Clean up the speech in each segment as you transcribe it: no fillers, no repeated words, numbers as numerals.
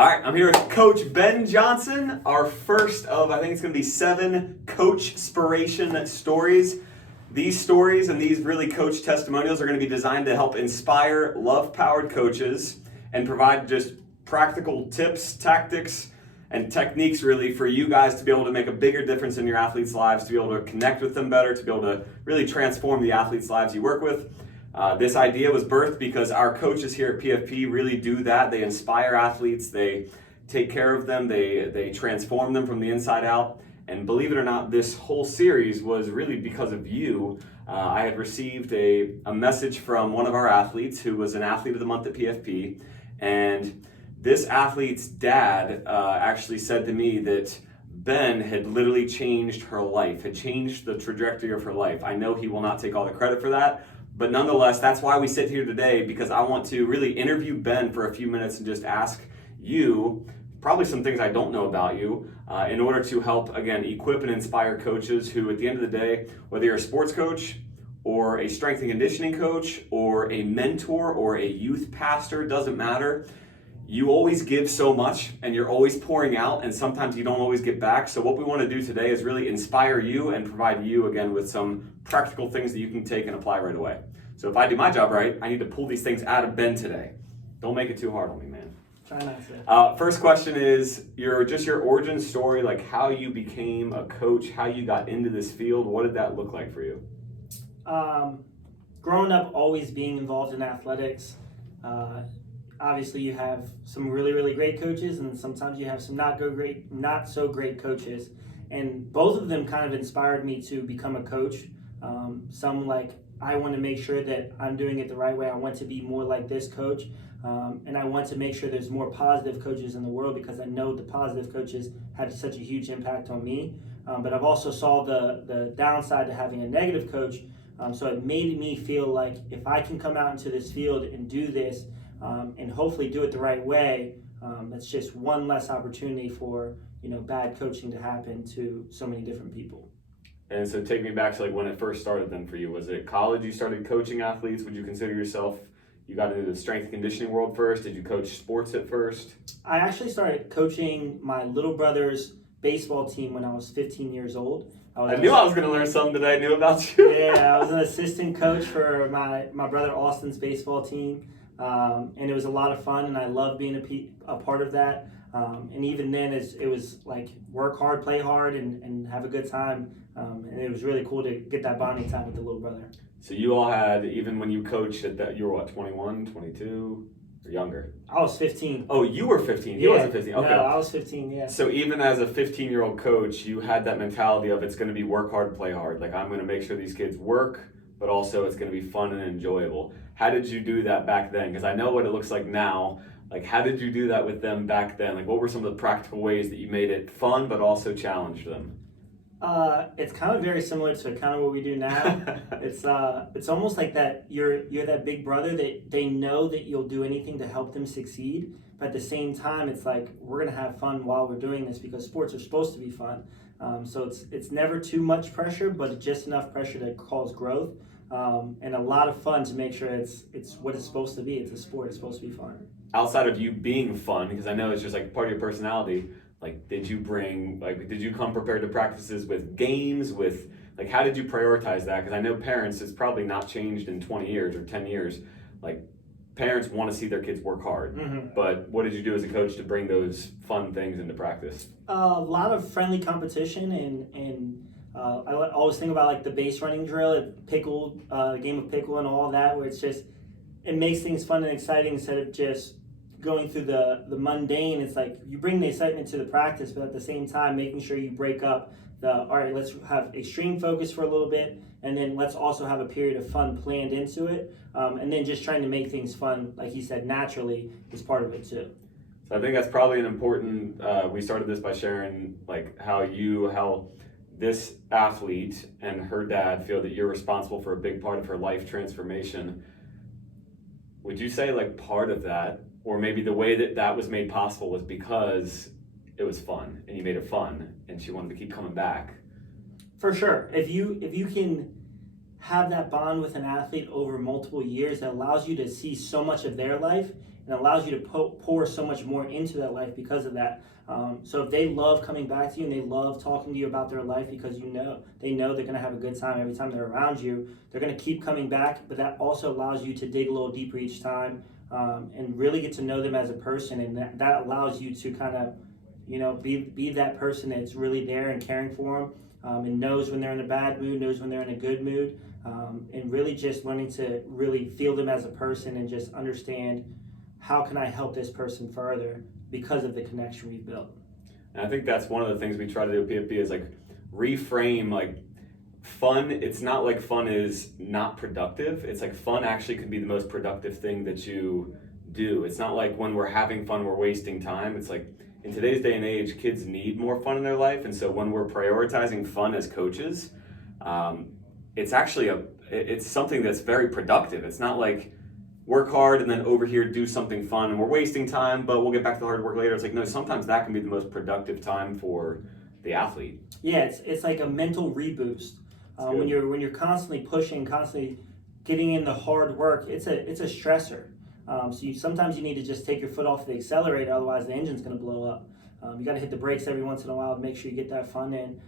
All right, I'm here with Coach Ben Johnson, our first of, I think it's going to be 7 CoachSpiration stories. These stories and these really coach testimonials are going to be designed to help inspire love-powered coaches and provide just practical tips, tactics, and techniques really for you guys to be able to make a bigger difference in your athletes' lives, to be able to connect with them better, to be able to really transform the athletes' lives you work with. This idea was birthed because our coaches here at PFP really do that. They inspire athletes, they take care of them, they transform them from the inside out. And believe it or not, this whole series was really because of you. I had received a message from one of our athletes who was an athlete of the month at PFP. And this athlete's dad actually said to me that Ben had literally changed her life, had changed the trajectory of her life. I know he will not take all the credit for that. But nonetheless, that's why we sit here today, because I want to really interview Ben for a few minutes and just ask you probably some things I don't know about you in order to help, again, equip and inspire coaches who, at the end of the day, whether you're a sports coach or a strength and conditioning coach or a mentor or a youth pastor, doesn't matter. You always give so much and you're always pouring out, and sometimes you don't always get back. So what we want to do today is really inspire you and provide you, again, with some practical things that you can take and apply right away. So if I do my job right, I need to pull these things out of Ben today. Don't make it too hard on me, man. Try not to. First question is your origin story, like how you became a coach, how you got into this field. What did that look like for you? Growing up, always being involved in athletics. Obviously, you have some really, really great coaches, and sometimes you have some not so great coaches. And both of them kind of inspired me to become a coach. Some like, I want to make sure that I'm doing it the right way. I want to be more like this coach. And I want to make sure there's more positive coaches in the world, because I know the positive coaches had such a huge impact on me. But I've also saw the downside to having a negative coach. So it made me feel like if I can come out into this field and do this, and hopefully do it the right way, that's just one less opportunity for bad coaching to happen to so many different people. And so take me back to like when it first started then for you. Was it college you started coaching athletes? Would you consider yourself, you got into the strength and conditioning world first? Did you coach sports at first? I actually started coaching my little brother's baseball team when I was 15 years old. I knew I was going to learn something that I knew about you. Yeah, I was an assistant coach for my brother Austin's baseball team. And it was a lot of fun, and I loved being a part of that. And even then, it was like work hard, play hard, and have a good time. And it was really cool to get that bonding time with the little brother. So you all had, even when you coached at that, you were what, 21, 22, or younger? I was 15. Oh, you were 15. He wasn't 15. Okay. No, I was 15, yeah. So even as a 15-year-old coach, you had that mentality of it's going to be work hard, play hard. Like, I'm going to make sure these kids work, but also it's going to be fun and enjoyable. How did you do that back then? Because I know what it looks like now. Like, how did you do that with them back then? Like, what were some of the practical ways that you made it fun, but also challenged them? It's kind of very similar to kind of what we do now. It's almost like that you're that big brother that they know that you'll do anything to help them succeed. But at the same time, it's like we're gonna have fun while we're doing this, because sports are supposed to be fun. So it's never too much pressure, but just enough pressure to cause growth. And a lot of fun to make sure it's what it's supposed to be. It's a sport. It's supposed to be fun. Outside of you being fun, because I know it's just like part of your personality, like did you come prepared to practices with games, with like how did you prioritize that? Because I know parents, it's probably not changed in 20 years or 10 years. Like parents want to see their kids work hard. Mm-hmm. But what did you do as a coach to bring those fun things into practice? A lot of friendly competition and I always think about like the base running drill, game of pickle and all that, where it makes things fun and exciting instead of just going through the mundane. It's like you bring the excitement to the practice, but at the same time making sure you break up all right, let's have extreme focus for a little bit, and then let's also have a period of fun planned into it, and then just trying to make things fun, like he said, naturally is part of it too. So I think that's probably an important, we started this by sharing like how this athlete and her dad feel that you're responsible for a big part of her life transformation. Would you say like part of that, or maybe the way that was made possible was because it was fun and you made it fun and she wanted to keep coming back? For sure. If you can have that bond with an athlete over multiple years, that allows you to see so much of their life, and and it allows you to pour so much more into that life because of that. So if they love coming back to you and they love talking to you about their life because they know they're going to have a good time every time they're around you, they're going to keep coming back, but that also allows you to dig a little deeper each time and really get to know them as a person, and that allows you to kind of, be that person that's really there and caring for them, and knows when they're in a bad mood, knows when they're in a good mood, and really just learning to really feel them as a person and just understand, how can I help this person further because of the connection we've built. And I think that's one of the things we try to do at PFP is like reframe like fun. It's not like fun is not productive. It's like fun actually could be the most productive thing that you do. It's not like when we're having fun, we're wasting time. It's like in today's day and age, kids need more fun in their life. And so when we're prioritizing fun as coaches, it's actually it's something that's very productive. It's not like work hard and then over here do something fun and we're wasting time, but we'll get back to the hard work later. It's like, no, sometimes that can be the most productive time for the athlete. Yeah, it's like a mental reboost. When you're constantly pushing, constantly getting in the hard work, it's a stressor. So sometimes you need to just take your foot off the accelerator, otherwise the engine's going to blow up. You got to hit the brakes every once in a while to make sure you get that fun in,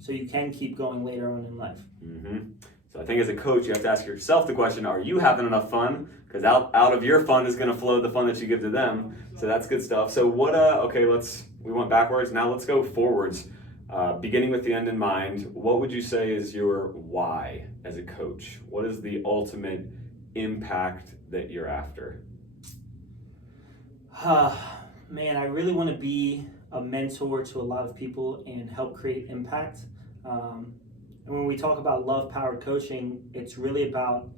so you can keep going later on in life. Mm-hmm. So I think as a coach, you have to ask yourself the question, are you having enough fun? Because out of your fun is going to flow the fun that you give to them. So that's good stuff. So we went backwards. Now let's go forwards. Beginning with the end in mind, what would you say is your why as a coach? What is the ultimate impact that you're after? Man, I really want to be a mentor to a lot of people and help create impact. And when we talk about love-powered coaching, it's really about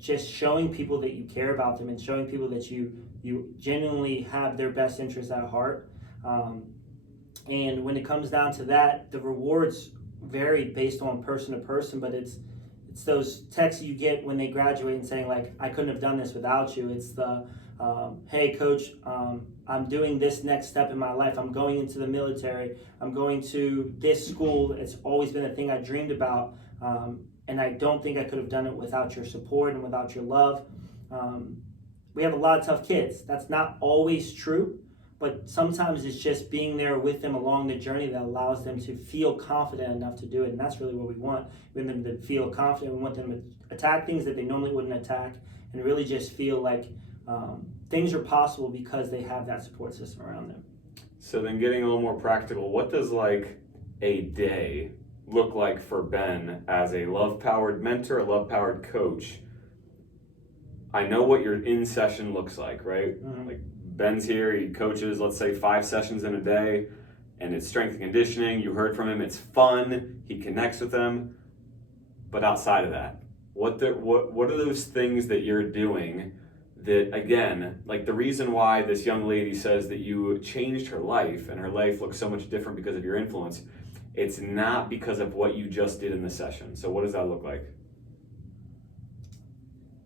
just showing people that you care about them and showing people that you genuinely have their best interests at heart. And when it comes down to that, the rewards vary based on person to person, but it's those texts you get when they graduate and saying like, I couldn't have done this without you. It's the, hey coach, I'm doing this next step in my life. I'm going into the military. I'm going to this school. It's always been a thing I dreamed about. And I don't think I could have done it without your support and without your love. We have a lot of tough kids. That's not always true, but sometimes it's just being there with them along the journey that allows them to feel confident enough to do it. And that's really what we want. We want them to feel confident. We want them to attack things that they normally wouldn't attack and really just feel like things are possible because they have that support system around them. So then getting a little more practical, what does like a day look like for Ben as a love-powered mentor, a love-powered coach? I know what your in-session looks like, right? Mm-hmm. Like Ben's here, he coaches, let's say 5 sessions in a day, and it's strength and conditioning. You heard from him, it's fun, he connects with them. But outside of that, what are those things that you're doing that, again, like the reason why this young lady says that you changed her life and her life looks so much different because of your influence, it's not because of what you just did in the session. So what does that look like?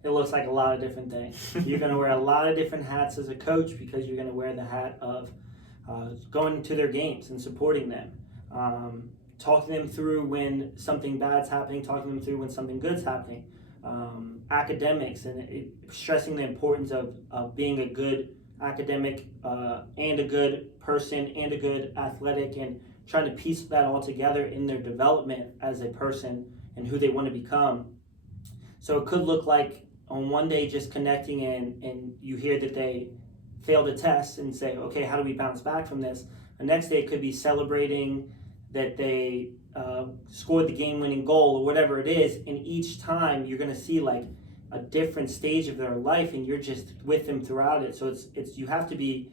It looks like a lot of different things. You're going to wear a lot of different hats as a coach because you're going to wear the hat of going to their games and supporting them, talking them through when something bad's happening, talking them through when something good's happening, academics, and stressing the importance of being a good academic and a good person and a good athletic, and trying to piece that all together in their development as a person and who they want to become. So it could look like on one day just connecting and you hear that they failed a test and say, okay, how do we bounce back from this? The next day it could be celebrating that they scored the game-winning goal or whatever it is, and each time you're going to see like a different stage of their life and you're just with them throughout it. So it's you have to be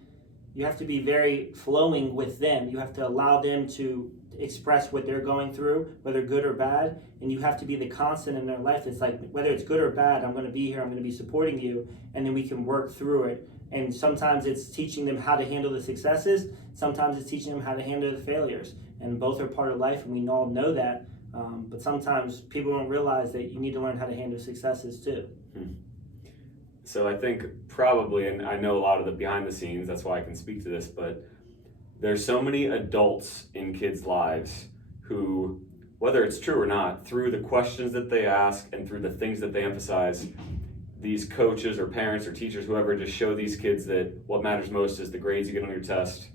very flowing with them. You have to allow them to express what they're going through, whether good or bad, and you have to be the constant in their life. It's like, whether it's good or bad, I'm going to be here, I'm going to be supporting you, and then we can work through it. And sometimes it's teaching them how to handle the successes, sometimes it's teaching them how to handle the failures, and both are part of life, and we all know that, but sometimes people don't realize that you need to learn how to handle successes too. So I think probably, and I know a lot of the behind the scenes, that's why I can speak to this, but there's so many adults in kids' lives who, whether it's true or not, through the questions that they ask and through the things that they emphasize, these coaches or parents or teachers, whoever, just show these kids that what matters most is the grades you get on your test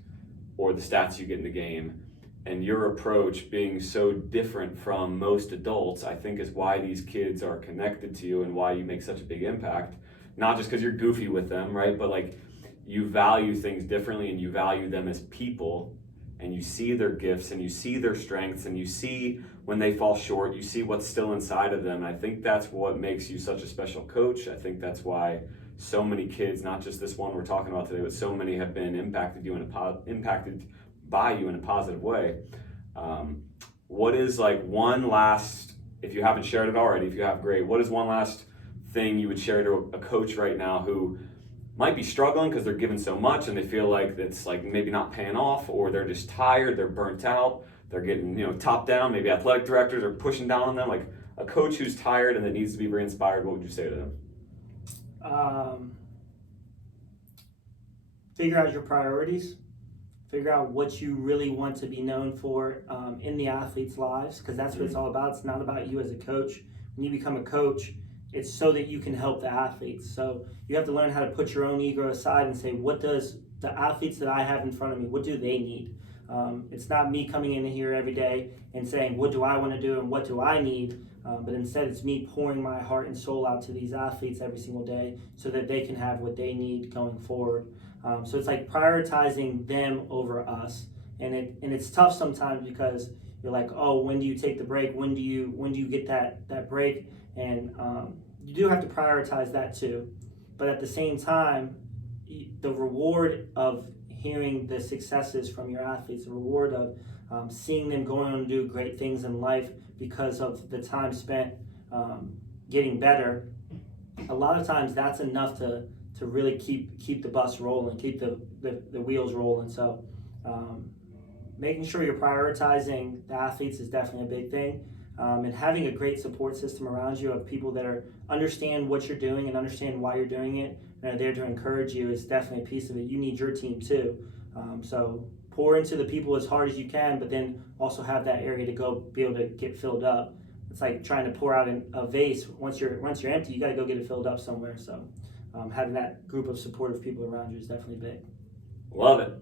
or the stats you get in the game. And your approach being so different from most adults, I think, is why these kids are connected to you and why you make such a big impact. Not just because you're goofy with them, right? But like, you value things differently and you value them as people, and you see their gifts and you see their strengths and you see when they fall short, you see what's still inside of them. And I think that's what makes you such a special coach. I think that's why so many kids, not just this one we're talking about today, but so many have been impacted by you in a positive way. What is like one last, if you haven't shared it already, if you have, great, what is one last thing you would share to a coach right now who might be struggling because they're given so much and they feel like it's like maybe not paying off, or they're just tired, they're burnt out, they're getting, top down, maybe athletic directors are pushing down on them, like a coach who's tired and that needs to be re-inspired, what would you say to them? Figure out your priorities. Figure out what you really want to be known for in the athletes' lives, because that's what it's all about. It's not about you as a coach. When you become a coach, it's so that you can help the athletes. So you have to learn how to put your own ego aside and say, what does the athletes that I have in front of me, what do they need? It's not me coming in here every day and saying, what do I want to do and what do I need? But instead, it's me pouring my heart and soul out to these athletes every single day so that they can have what they need going forward. So it's like prioritizing them over us. And it's tough sometimes because you're like, oh, when do you take the break? When do you get that break? And you do have to prioritize that too. But at the same time, the reward of hearing the successes from your athletes, the reward of seeing them going on to do great things in life because of the time spent getting better, a lot of times that's enough to really keep the bus rolling, keep the wheels rolling. So making sure you're prioritizing the athletes is definitely a big thing. And having a great support system around you of people that understand what you're doing and understand why you're doing it and are there to encourage you is definitely a piece of it. You need your team too. So pour into the people as hard as you can, but then also have that area to go be able to get filled up. It's like trying to pour out a vase. Once you're empty, you got to go get it filled up somewhere. So having that group of supportive people around you is definitely big. Love it.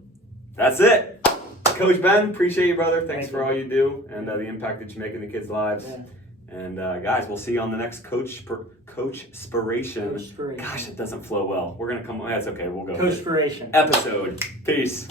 That's it. Coach Ben, appreciate you, brother. Thanks Thank for you. all you do and the impact that you make in the kids' lives. Yeah. And guys, we'll see you on the next CoachSpiration. CoachSpiration. Gosh, it doesn't flow well. We're gonna come. That's okay. We'll go. CoachSpiration. Episode. Peace.